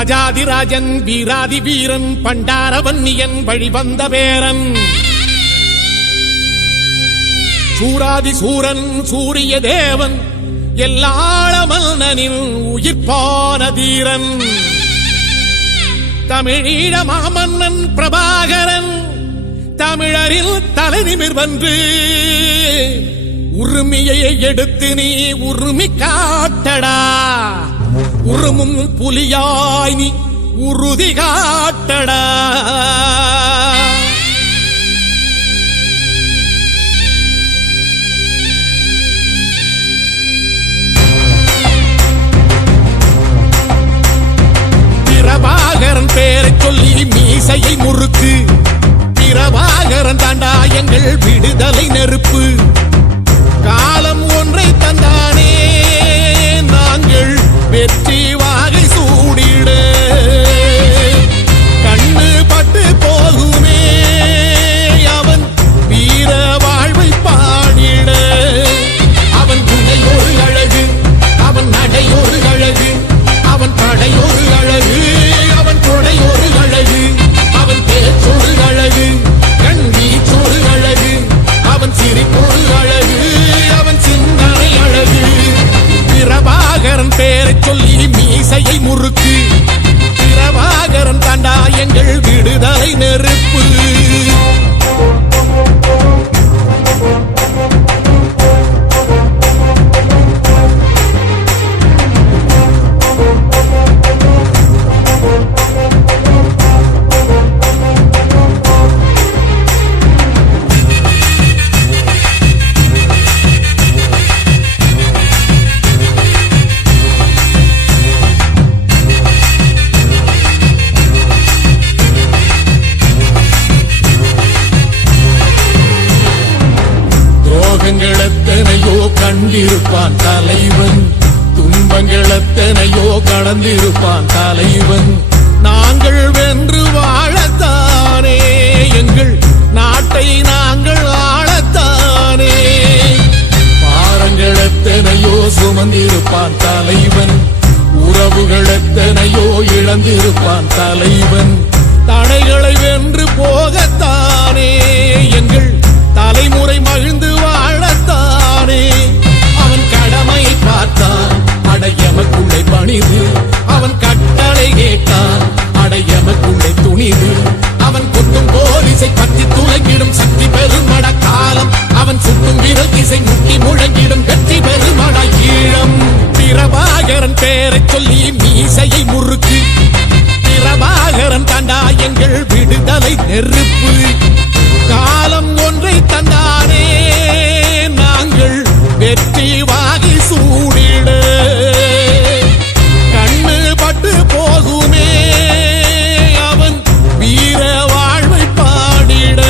ராஜாதிராஜன் வீராதி வீரன் பண்டாரவன்னியன் வழிவந்த பேரன் சூராதி சூரன் சூரிய தேவன் எல்லாள மன்னனின் உயிர்ப்பான தீரன் தமிழீழ மாமன்னன் பிரபாகரன் தமிழரில் தலை நிமிர்வன்று உரிமையை எடுத்து நீ உரிமை காட்டடா உருமும் புலியாய் நீ உறுதி காட்டடா பிரபாகரன் பேரை சொல்லி மீசையை முறுக்கு பிரபாகரன் தாண்டா எங்கள் விடுதலை நெருப்பு காலம் ஒன்றை தந்தானே நாங்கள் வெற்றி வாகை சூடிட கண்ணு பட்டு போகுமே அவன் வீர வாழ்வை பாடிட அவன் துணையொரு அழகு அவன் நடையொரு அழகு அவன் படையொரு அழகு அவன் கொடையொரு அழகு அவன் பேச்சொரு அழகு கண் வீச்சொரு அழகு அவன் சிரிப்பொரு அழகு அவன் சிந்தனை அழகு பிரபாகரன் பேரை சொல்லி மீசையை முறுக்கு பிரபாகரன் தாண்டா எங்கள் விடுதலை நெருப்பு எத்தனையோ கண்டிருப்பான் தலைவன் துன்பங்கள் எத்தனையோ கடந்திருப்பான் தலைவன் நாங்கள் வென்று வாழத்தானே எங்கள் நாட்டை நாங்கள் ஆளத்தானே பாரங்கள் எத்தனையோ சுமந்திருப்பான் தலைவன் உறவுகள் எத்தனையோ இழந்திருப்பான் தலைவன் தடைகளை வென்று போகத்தானே எங்கள் தலைமுறை மகிழ்ந்து வாழத்தானே அவன் கடமையை பார்த்தான் அடையமக்குள்ளே பணிது அவன் கட்டளை கேட்டான் அடையமக்குள்ளே துணிது அவன் குத்தும் போலிசை பற்றி துளைக்கிடும் சக்தி பெருமட காலம் அவன் சுட்டும் விரல் திசை முட்டி முழங்கிடும் வெற்றி பெருமட ஈழம் பிரபாகரன் பேரை சொல்லி மீசையை முறுக்கு பிரபாகரன் தாண்டா எங்கள் விடுதலை நெருப்பு காலம் ஒன்றை தந்தானே நாங்கள் வெற்றி வாகி சூடிட கண்ணு பட்டு போகுமே அவன் வீர வாழ்வை பாடிட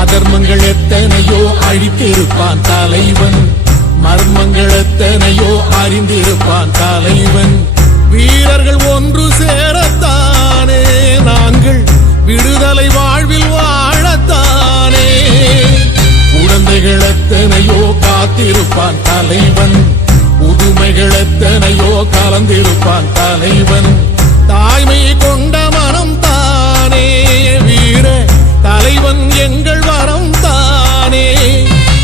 அதர்மங்கள் எத்தனையோ அழித்திருப்பான் தலைவன் மர்மங்கள் எத்தனையோ அறிந்திருப்பான் தலைவன் வீரர்கள் ஒன்று சேரத்தானே நாங்கள் விடுதலை வாழ்வில் வாழத்தானே குழந்தைகள் எத்தனையோ காத்திருப்பான் தலைவன் புதுமைகள் எத்தனையோ கலந்திருப்பான் தலைவன் தாய்மை கொண்ட மனம் தானே வீர தலைவன் எங்கள் வரம் தானே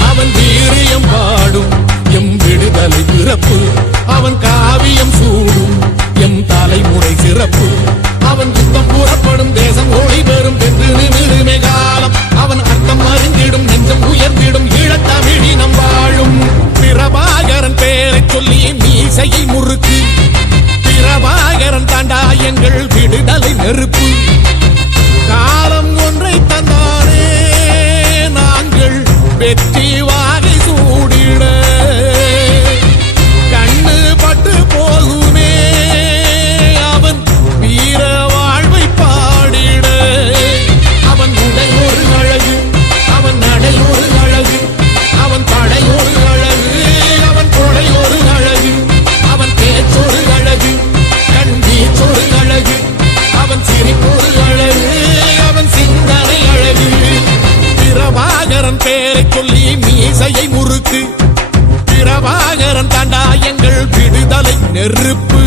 அவன் வீரியம் பாடும் எம் விடுதலை பிறப்பு அவன் காவியம் சூடும் எம் தலைமுறை சிறப்பு அவன் யுத்தம் கூறப்படும் தேசம் ஒளி பெறும் என்று நிமிருமே காலம் அவன் அர்த்தம் அறிந்திடும் நெஞ்சம் உயர்ந்திடும் ஈழத்தமிழினம் வாழும் பிரபாகரன் பேரை சொல்லி மீசையை முறுக்கு பிரபாகரன் தாண்டா எங்கள் விடுதலை நெருப்பு நெருப்பு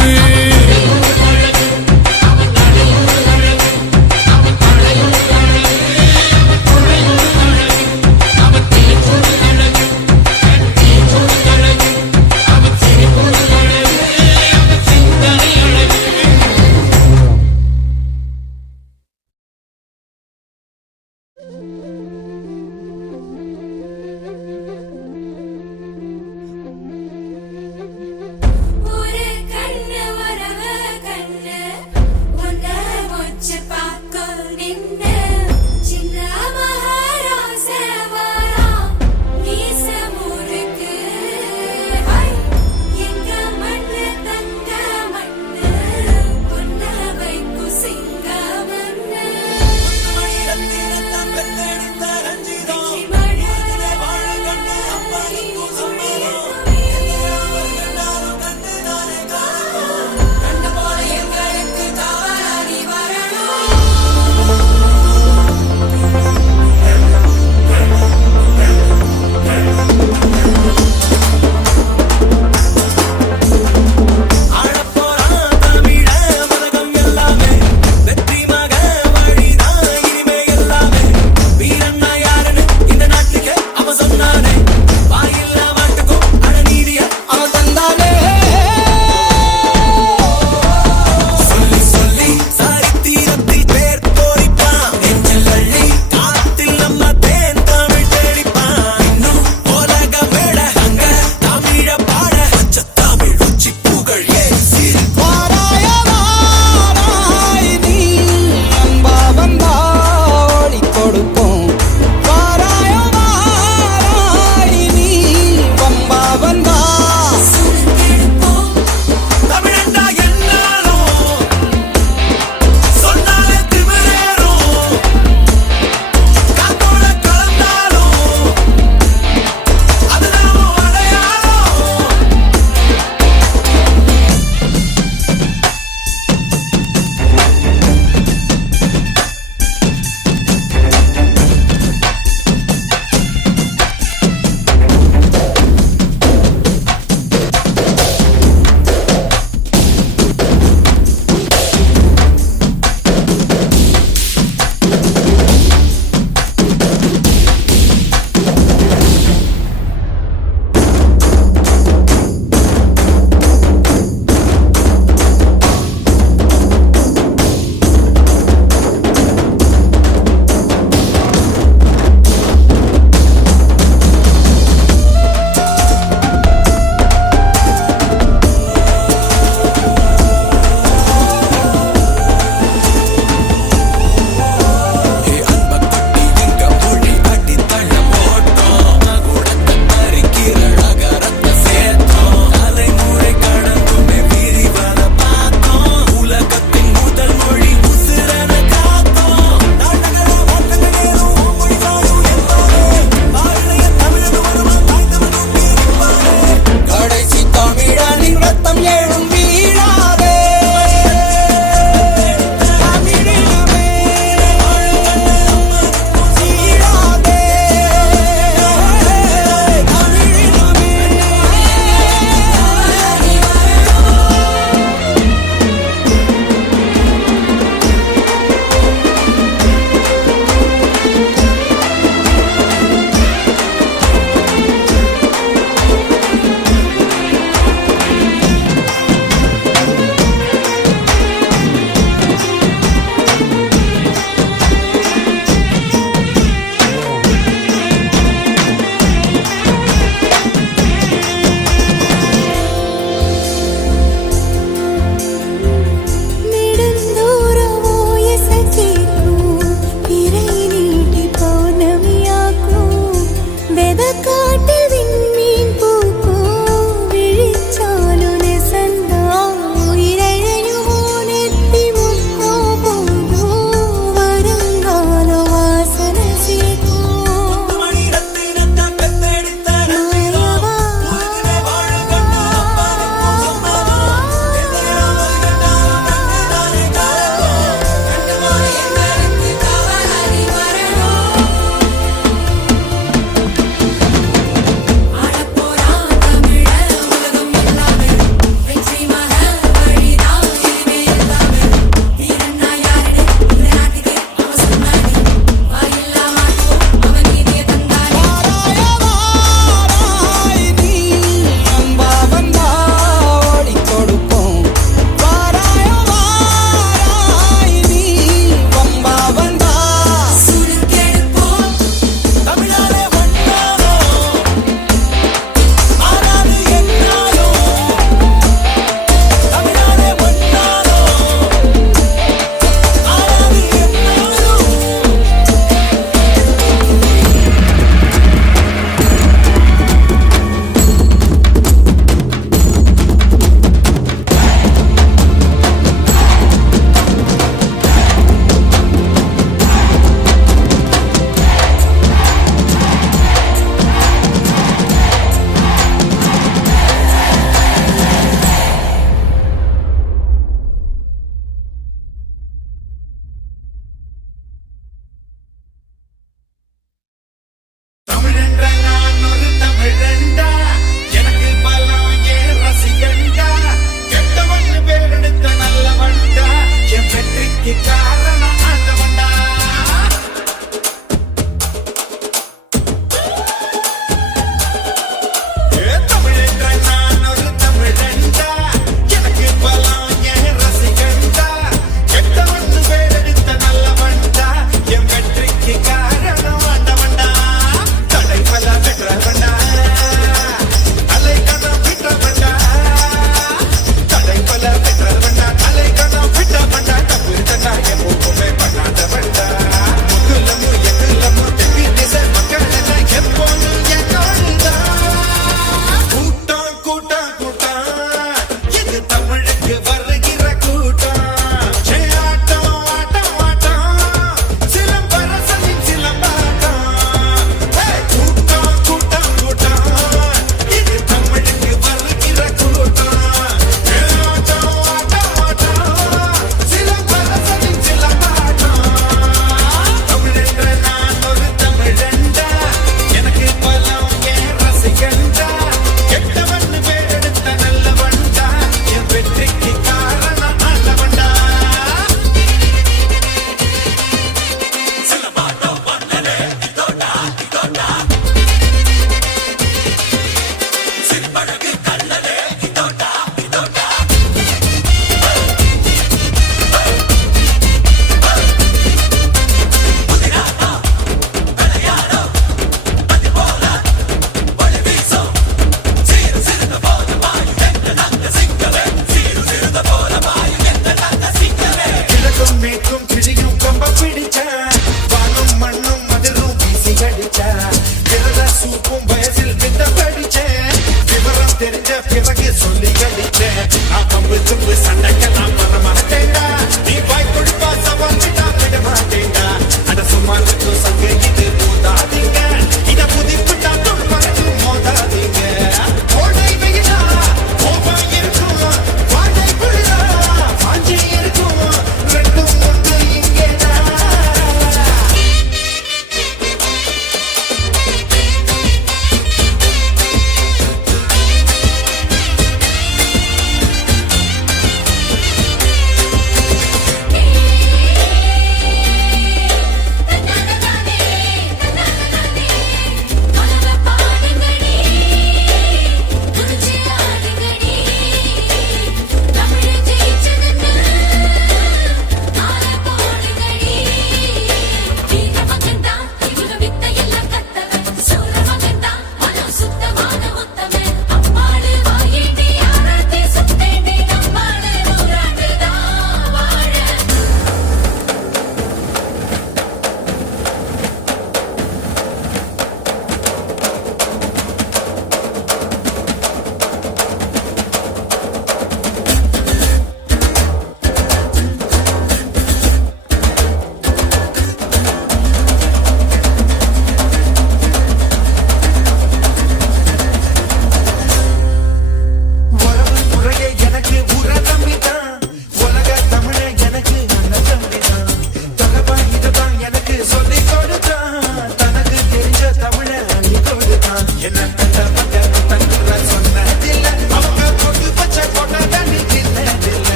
ஒரு கண்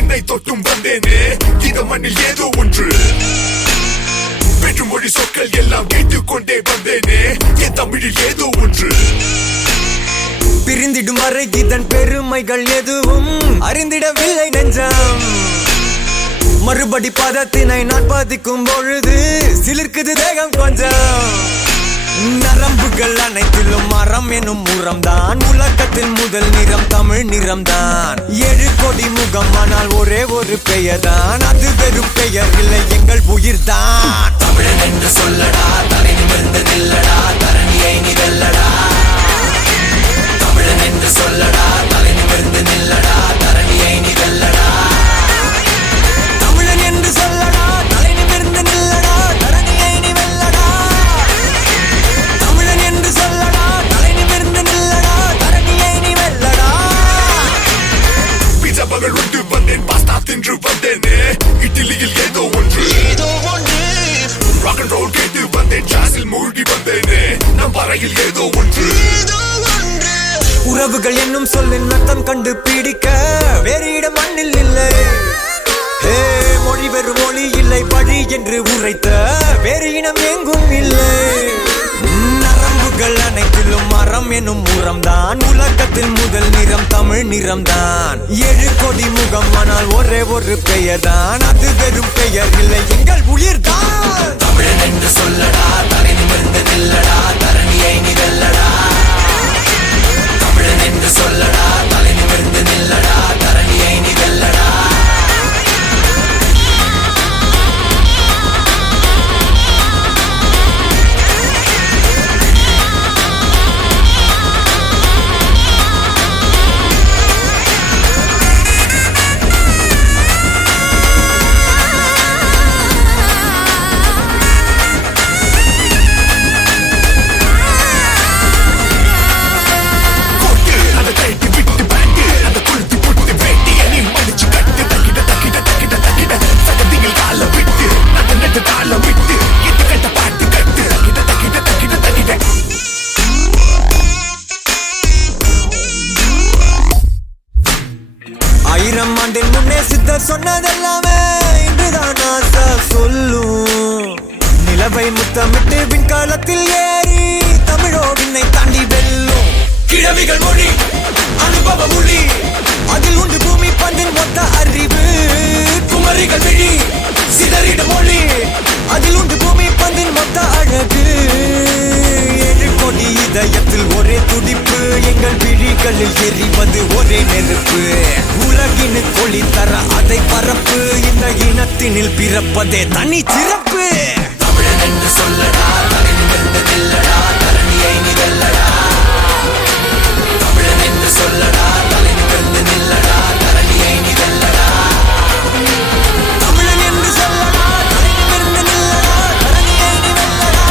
விண்ணை தொட்டும் வந்தேனே இந்த மண்ணில் ஏதோ ஒன்று வெற்றுமொழி சொற்கள் எல்லாம் கேட்டுக்கொண்டே வந்தேனே என் தமிழில் ஏதோ ஒன்று பிரிந்திடும் வரை இதன் பெருமைகள் எதுவும் அறிந்திடவில்லை நெஞ்சம் மறுபடி பதத்தினை நான் பதிக்கும் பொழுது சிலிர்க்குது தேகம் கொஞ்சம் நரம்புகள் அனைத்திலும் மரம் எனும் உரம்தான் உலகத்தின் முதல் நிறம் தமிழ் நிறம்தான் 7 கோடி முகம் ஆனால் ஒரே ஒரு பெயர் தான் அது வெறும் பெயர் இல்லை எங்கள் உயிர்தான் தமிழன் என்று சொல்லடா தலை நிமிர்ந்து நில்லடா தரணியை நீ வெல்லடா தமிழன் என்று சொல்லடா தலை நிமிர்ந்து நில்லடா தரணியை நீ வெல்லடா தமிழன் என்று சொல்லடா தலை நிமிர்ந்து நில்லடா தரணியை நீ வெல்லடா தமிழன் என்று சொல்லடா தலை நிமிர்ந்து நில்லடா தரணியை நீ வெல்லடா பீஸா பகல் உண்டு வந்தேன் பாஸ்தா தின்று வந்தேனே இட்லியில் ஏதோ ஒன்று ராக் அண்ட் ரோல் கேட்டு வந்தேன் ஜாஸில் மூழ்கி வந்தேனே நம் வரையில் ஏதோ ஒன்று உறவுகள் என்னும் சொல்லின் அர்த்தம் கண்டு பிடிக்க வேறு இடம் மண்ணில் இல்லை மொழி வெறும் மொழி இல்லை பழி என்று உரைத்த வேறு இனம் எங்கும் இல்லை நரம்புகள் அனைத்திலும் மரம் எனும் உரம்தான் உலகத்தில் முதல் நிறம் தமிழ் நிறம்தான் 7 கோடி முகம் ஆனால் ஒரே ஒரு பெயர் தான் அது வெறும் பெயர் இல்லை எங்கள் உயிர்தான் தமிழன் என்று சொல்லடா தலை நிமிர்ந்து நில்லடா தரணியை நீ வெல்லடா தமிழன் என்று சொல்லடா தலை நிமிர்ந்து நில்லடா தரணியை நீ வெல்லடா ஆயிரம் ஆண்டின் முன்னே சித்தர் சொன்னதெல்லாமே இன்றுதான் ஆசை சொல்லும் நிலவை முத்தமிட்டு விண்காலத்தில் ஏறி தமிழோ விண்ணை தாண்டி வெல்லும் கிழவிகள் மொழி அனுபவ மொழி அதில் உண்டு பூமி பந்தின் மொத்த அறிவு குமரிகள் விழி சிதறிடும் மொழி அதில் உண்டு பூமி பந்தின் மொத்த அழகு 7 கோடி இதயத்தில் ஒரே துடிப்பு எங்கள் விழிகளில் எரிவது ஒரே நெருப்பு உலகினு கொளி தர அதை பரப்பு இந்த இனத்தினில் பிறப்பதே தனி சிறப்பு தமிழன் என்று சொல்லடா தலை நிமிர்ந்து நில்லடா தரணியை நீ வெல்லடா தமிழன் என்று சொல்லடா தலை நிமிர்ந்து நில்லடா தரணியை நீ வெல்லடா தமிழன் என்று சொல்லடா தலை நிமிர்ந்து நில்லடா தரணியை நீ வெல்லடா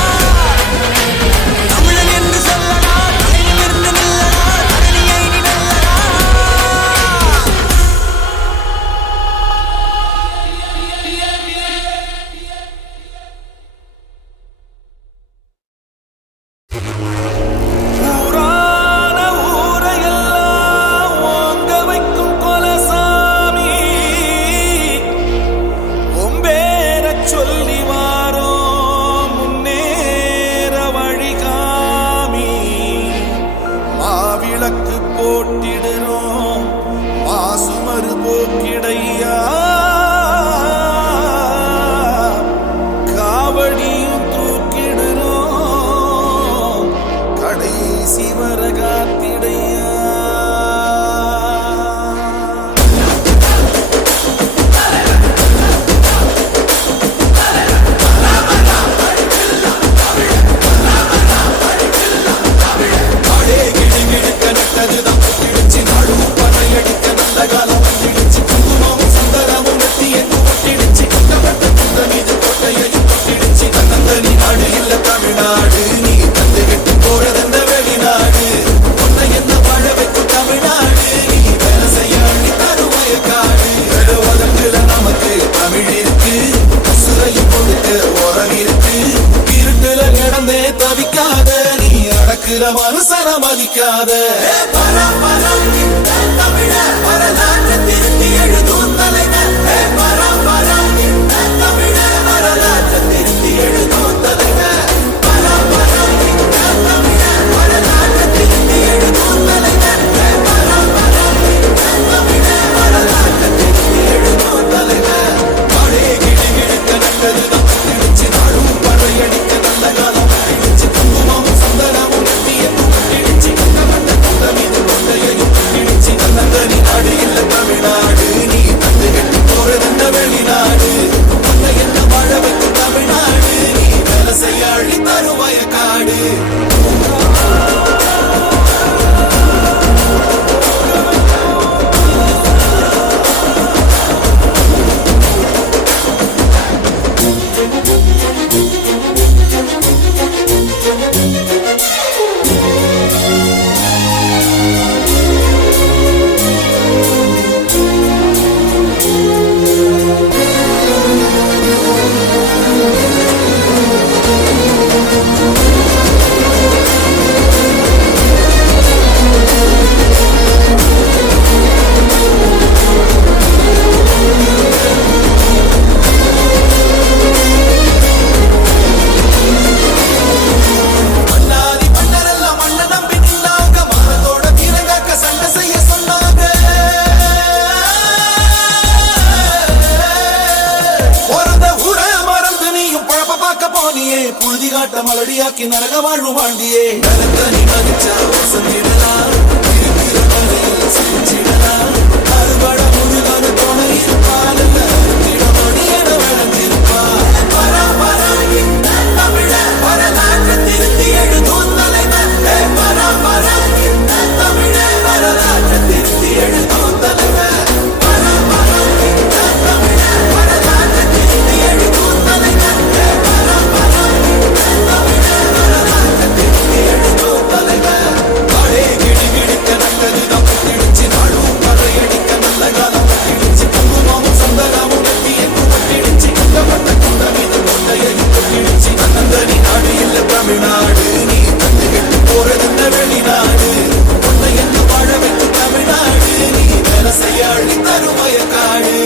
தமிழன் என்று சொல்லடா தலை நிமிர்ந்து நில்லடா தரணியை நீ வெல்லடா போட்டிடுறோம் மாசுமறு போக்கிடையா காவடியும் தூக்கிடுறோம் கடைசி வர காத்திடையா மனுசன மதிக்காத பரம் தமிழர் வரலாற்று திருத்தி எழுதும் தலை உறுதி காட்ட மலடியாக்கி நரக வாழ்வு வாழ்ந்தியே கலக்கனி மதிச்சா வசந்திடலாம் இருக்கிற வரையில் செஞ்சிடலாம் அறுபட முழுகான துணை இருப்பால் திடமொழி என விளைஞ்சிருப்பார் பராபராயின் தமிழ வரலாற்று திருத்தி எழுதும் தலைவர் பராபராயின் தமிழ வரலாற்று திருத்தி எழுதும் தலைவர் பராபராயின் தமிழ வரலாற்று திருத்தி எழுதும் தலைவர் பராபராயின் தமிழ வரலாற்று திருத்தி எழுதும் தலைவர் பழைய கிடி கிடிக்க நல்லதுதான் புத்திடிச்சு நாடும் பறையடிக்க நல்ல காலம் புத்திடிச்சு குங்குமமும் சந்தனமும் வெட்டி எங்கும் புத்திடிச்சு கட்டப்பட்ட கொண்ட மீது கொண்டையையும் புத்திடிச்சு அனந்தனி நாடு இல்ல தமிழ்நாடு நீ தந்து கெட்டு போறதுந்த வெளிநாடு கொண்டை என்று வாழ வைக்கும் தமிழ்நாடு நீ வேலை செய்ய அள்ளி தரும் வயக்காடு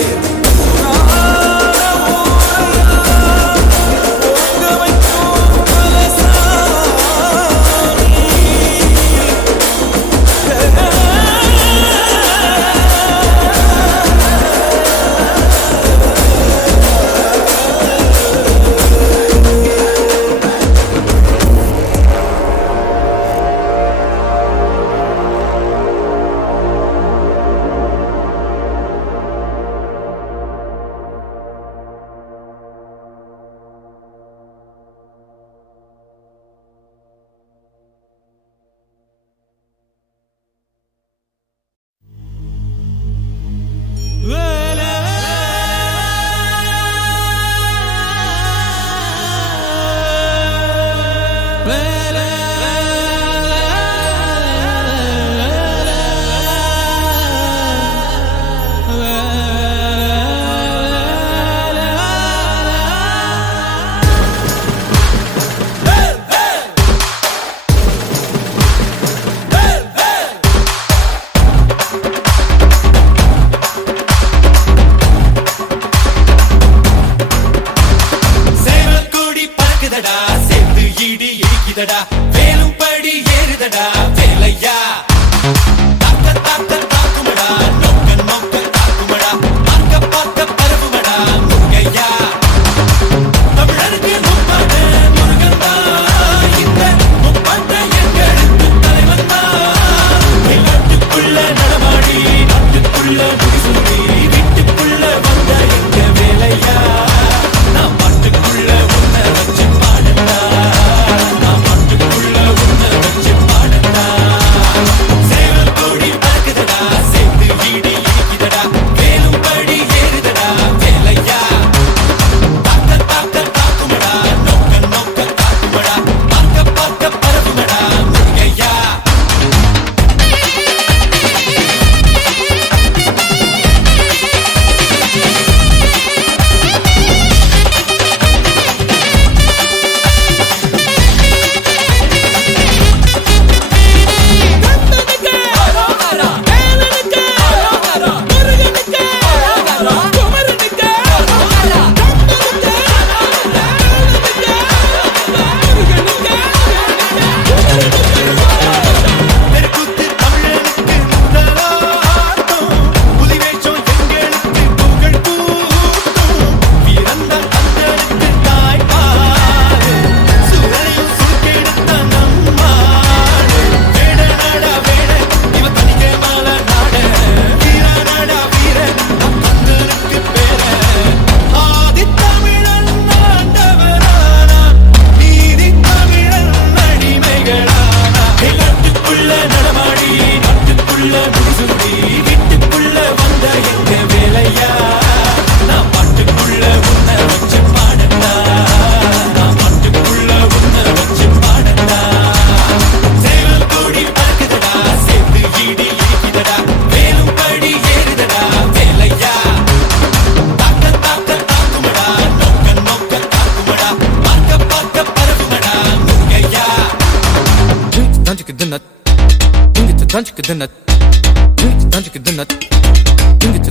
வேலும் படி ஏறுதடா வேலையா தாக்க தாக்க தாக்குமடா நோக்க நோக்க தாக்குமடா பார்க்க பார்க்க பரவுமடா முருகையா தமிழருக்கு முப்பாட்ட முருகன் தான் இந்த முப்பாட்ட எங்களுக்கு தலைவன் தான் நாட்டுக்குள்ள நடமாடி நாட்டுக்குள்ள முடிசூடி வீட்டுக்குள்ள வந்த எங்க வேலையா நான் பாட்டுக்குள்ள உன்னை வச்சு பாடட்டா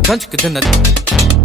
Tanchik the nut,